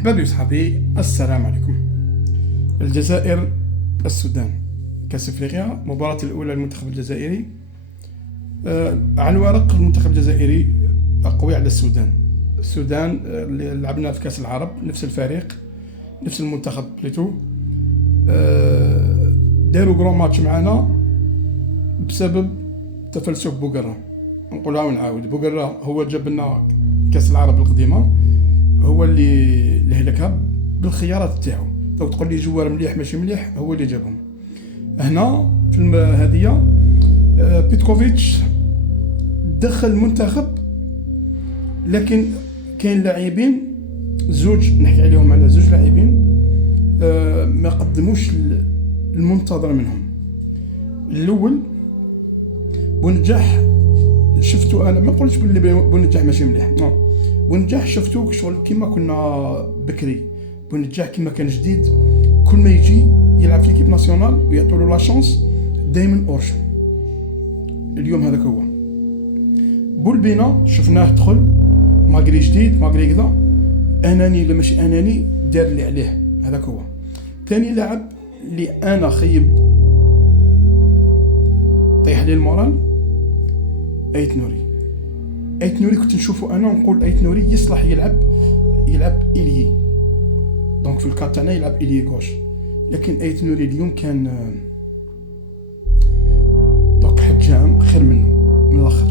أحبابي وصحابي، السلام عليكم. الجزائر السودان، كأس افريقيا، المباراة الأولى للمنتخب الجزائري. على الورق المنتخب الجزائري قوي على السودان اللي لعبنا في كأس العرب، نفس الفريق نفس المنتخب بليتو. داروا جرون ماتش معنا بسبب تفلسف بوغرا. نقولها ونعاود، بوغرا هو جاب لنا كأس العرب القديمة، هو اللي هلكها بالخيارات تاعو. لو تقول لي جوار مليح ماشي مليح، هو اللي جابهم. هنا في هذه بيتكوفيتش دخل المنتخب، لكن كاين لاعبين زوج نحكي عليهم، على زوج لاعبين ما قدموش المنتظر منهم. الاول بونجاح، شفتو انا ما نقولش باللي بونجاح ماشي مليح، بونجاح شفتو شغل كيما كنا بكري. بونجاح كيما كان جديد، كل ما يجي يلعب في ليكيب ناسيونال ويعطوا له لا شانس دائما اورشو. اليوم هذاك هو بولبينا، شفناه دخل ماغري جديد ماغري كذا، اناني ولا ماشي اناني، دار اللي عليه. هذاك هو ثاني لاعب اللي انا خيب طيح لي المورال، ايت نوري. كنت نشوفه انا ونقول ايت نوري يصلح يلعب إليي، دونك في الكات تاعنا يلعب إليي غوش. لكن ايت نوري اليوم كان دوك حجام خير منه من الاخر.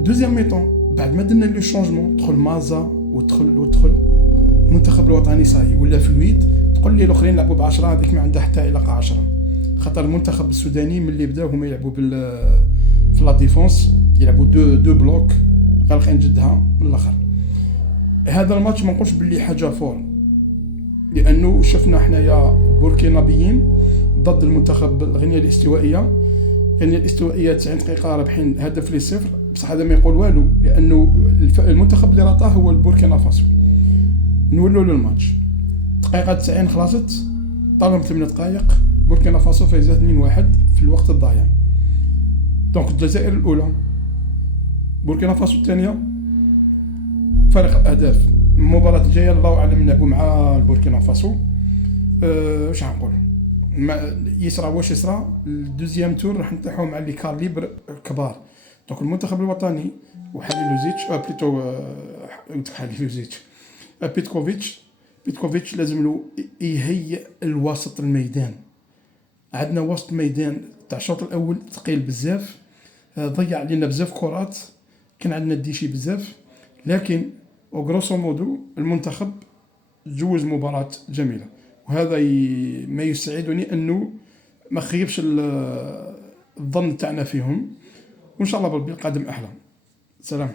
دوزيام ميطون بعد ما درنا لي شونجمون، دخل مازا ودخل المنتخب الوطني صاي ولا في الويد. تقول لي الاخرين لعبوا ب10، هذيك ما عندها حتى علاقه 10، خاطر المنتخب السوداني ملي بداو هما يلعبوا في لا ديفونس، يلعبوا دو بلوك غالقين جدها من الاخر. هذا الماتش ما نقولش باللي حاجه فور، لانه شفنا حنايا بوركينابيين ضد المنتخب الغينيا الاستوائيه. غينيا الاستوائيه 90 دقيقه رابحين هدف ل0، بصح هذا ما يقول والو، لانه المنتخب اللي رطاه هو البوركينا فاسو. نولوا للماتش، دقيقه 90 خلصت، طالهم 8 دقائق، بوركينا فاسو فايزه 2-1 في الوقت الضايع. دونك الجزائر الاولى، بوركينا فاسو الثانيه، فرق الاهداف. المباراه الجايه الله اعلم نلعبوا مع البوركينا فاسو. واش غنقول، يسرى واش يسرى، الدوزيام تور راح نطيحوا مع لي كاليبر كبار. دونك المنتخب الوطني وحليلوزيتش بيتكوفيتش لازم له يهيئ الوسط الميدان. عندنا وسط ميدان تاع الشوط الاول ثقيل بزاف، ضيع علينا بزاف كرات، كان عندنا ديشي بزاف، لكن وغروسو مودو المنتخب جوز مباراة جميلة، وهذا ما يسعدني انه ما خيبش الظن تاعنا فيهم، وان شاء الله بالقادم احلى. سلام.